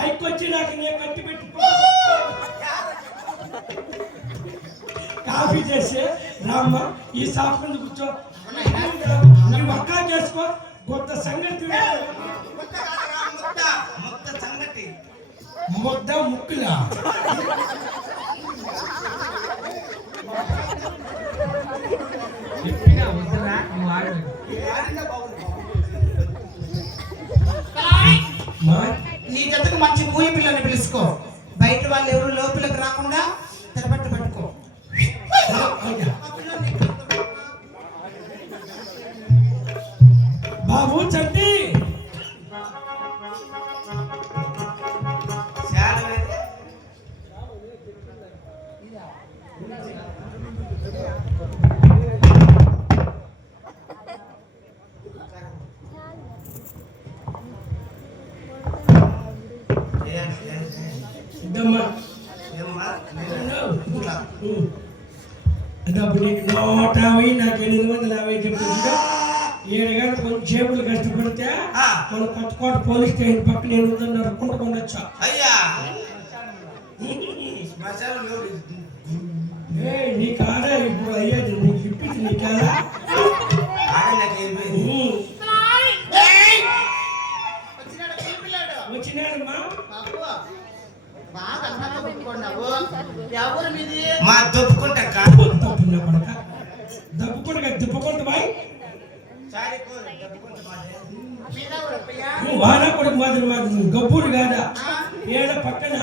అయికొచ్చి నాకు నేను కట్టి పెట్టి కాఫీ చేసి రామ్మ ఈ షాప్ మీద కూర్చో నువ్వు అక్క చేసుకో కొత్త సంగతి ముద్ద ముక్కులా నీ జతకు మంచి కూలి పిల్లని పిలుచుకో బయట వాళ్ళు ఎవరు లోపలికి రాకుండా తెరపట్టు పట్టుకో బాబు చంటి అప్పుడు నీకు 150 నాకు 850 చెప్తుంటా 7 గంటలు కొంచెం చేపలు కష్టపడితే మన కొత్తకోట పోలీస్ స్టేషన్ పక్కన 800 కొనుక్కొనొచ్చా అయ్యా నీ కాదా ఇప్పుడు అయ్యేది నీకు ఇప్పించి నీ కాదా వచ్చినాడమ్మా మా దొప్పుకుంటా దప్పుకుంటా దిప్పుకుంటా బాయ్ వాన కొడుకు మాదిరి మాది గబ్బూరు కాదా ఏడ పక్కన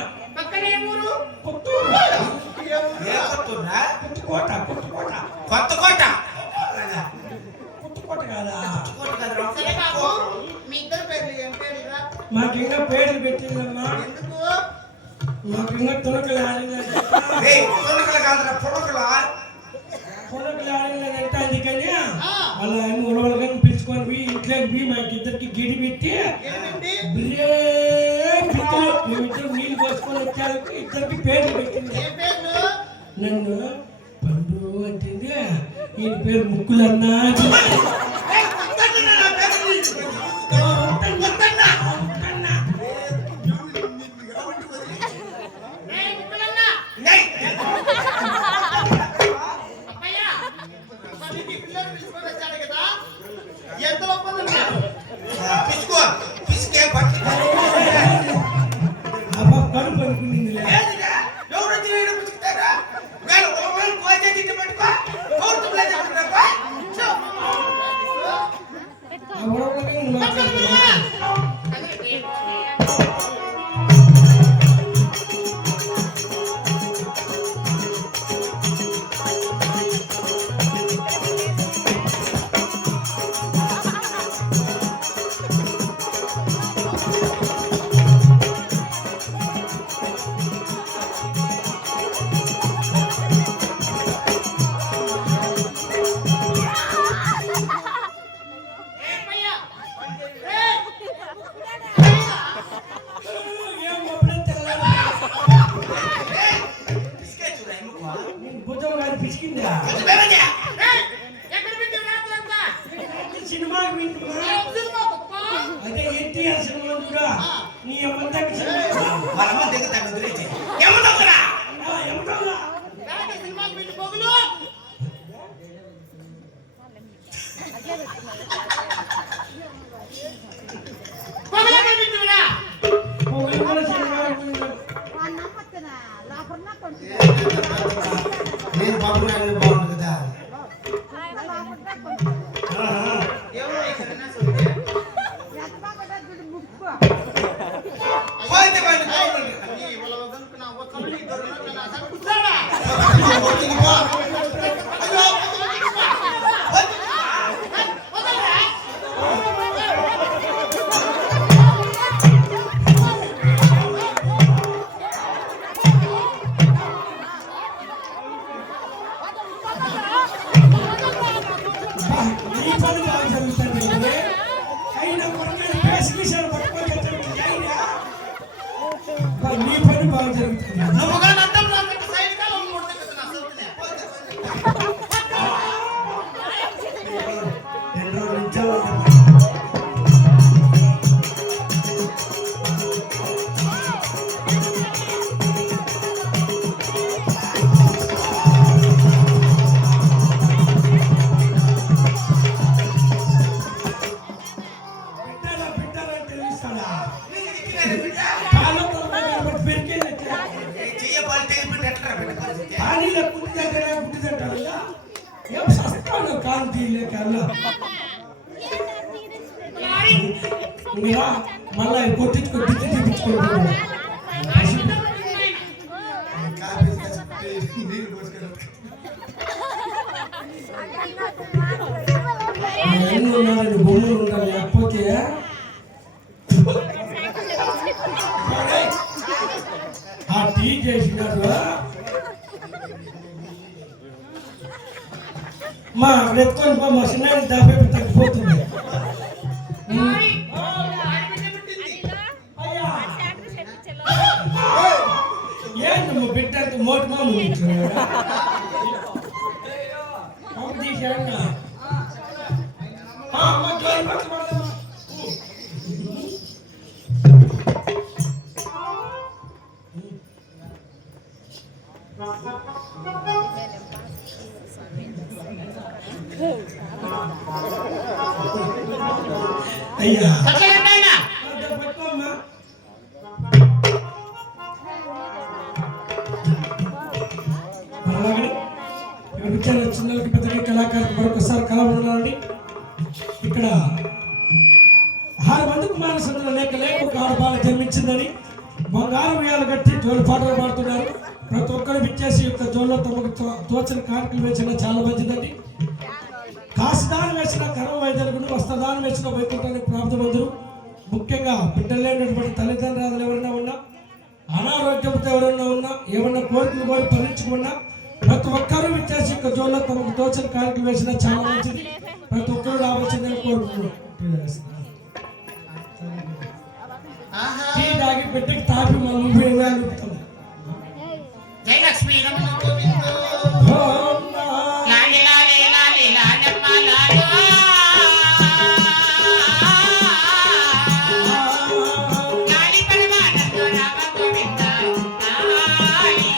కొత్తకోట కాదా మాకు ఇంకా పేర్లు పెట్టిందమ్మా మాకు ఇంకా తునకలు ఆడలేదంటే అందుకని అలా ఉడవలుగా పిలుచుకొని పోయి ఇంట్లోకి పోయి మాకు ఇద్దరికి గిడి పెట్టి మేమిద్దరు నీళ్ళు పోసుకొని వచ్చాక ఇద్దరికి పేర్లు పెట్టింది నన్ను పండు అంటుంది ఈయన పేరు ముక్కులన్నా అదే ఎన్టీఆర్ సినిమా కూడా నీ అమ్మంతకి నేను బాగున్నాను కదా ఎక్కినారు బిడ్డ. కాళ్ళ తలకాయ పట్టి పెరికేది ఎట్లా? ఈ చెయ్య పాలు తెగిపోయి ఎట్లా బిడ్డ పరిస్థితి? పానీలో గుడ్డి తింటారు ఏం సస్తాను కాలు తీయలేక అలా మీరా మళ్ళీ కొట్టించుకొని తిట్టించుకుంటున్నాడు కాపీ తెచ్చి నీళ్ళు పోసుకొని అవన్నీ ఉన్నారని బొమ్మలు ఉండాలి లేకపోతే ఆ టీ చేసినారు మా ఎత్తుకొని పో మా చిన్న దాపే తగ్గిపోతుంది ఏంటి మా బిడ్డ మోటి మామ తీసాను అమ్మ జోయి పక్కన అయ్యా పట్టుకోమ్మా అలాగే ఇక్కడ వచ్చారు చిన్నలకి పెద్దకి కళాకారులకు మరొకసారి కలవడండి ఇక్కడ 6 మంది కుమారసులు లేక ఒక ఆడబాల జన్మించిందని బంగారు ఉయ్యాలు కట్టి జోలు పాటలు పాడుతున్నారు ప్రతి ఒక్కరు విచ్చేసి యొక్క జోల్లో తమకు తోచిన కానుకలు వేసిన చాలా మంచిదండి కాసుదానం వేసిన కర్మ వైద్యులకు వస్త్రదానం వేసిన వైకుంఠానికి ప్రాప్తమందులు ముఖ్యంగా బిడ్డలు లేనటువంటి తల్లిదండ్రులు ఎవరైనా ఉన్నా అనారోగ్యంతో ఎవరైనా ఉన్నా ఏమన్నా కోరికలు కూడా భరించుకున్నా ప్రతి ఒక్కరూ విచ్చేసి యొక్క జోల్లో తమకు తోచిన కానుకలు వేసిన చాలా మంచిది ప్రతి ఒక్కరు రావాల్సిందని కోరుకుంటున్నాం తాగి పెట్టికి తాపి మనం వేలుపుతాం జయలక్ష్మి రమణ గోవిందో లాలి లాలి లాలి లాలమ్మ లాలో లాలి పరమానంద రామ గోవింద లాలి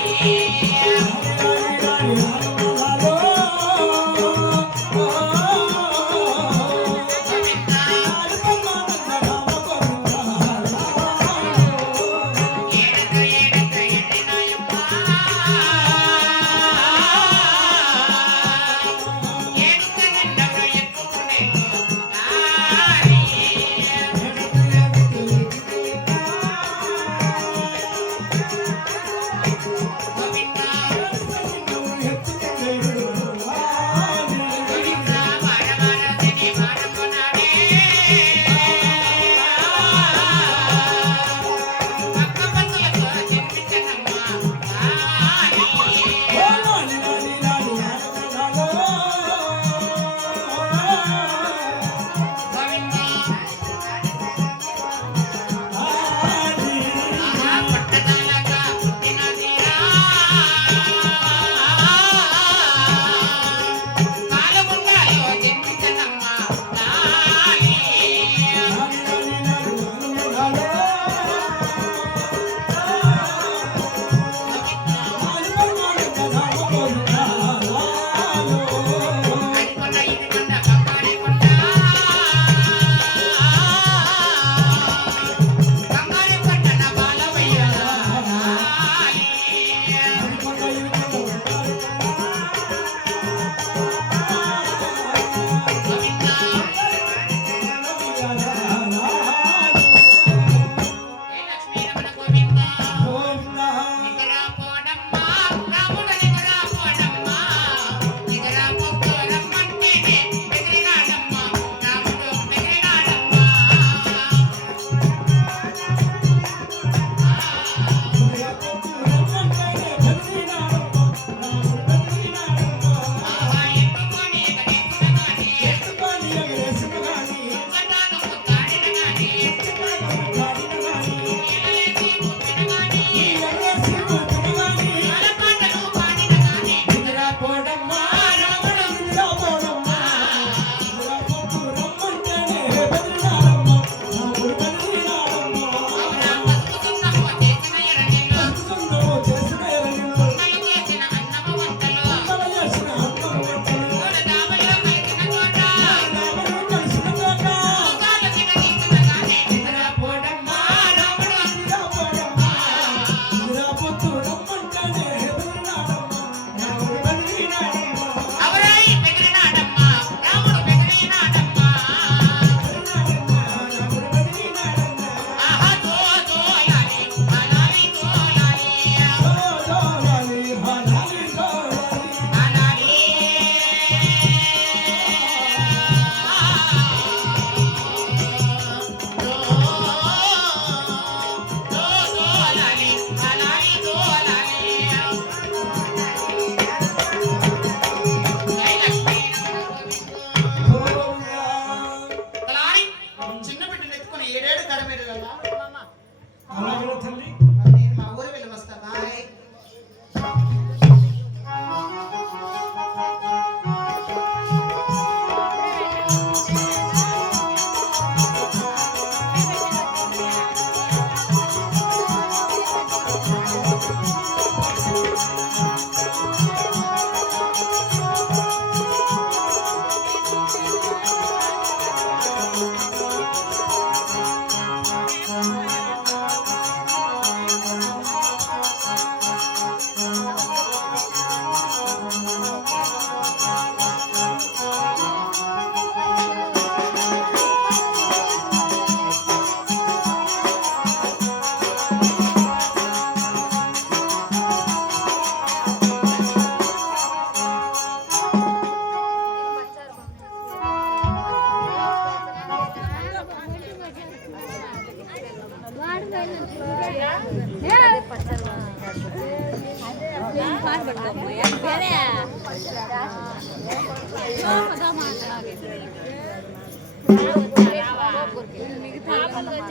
అలాగే తల్లి. నేను మా ఊరు వెళ్ళి వస్తా బాయ్. మిగతా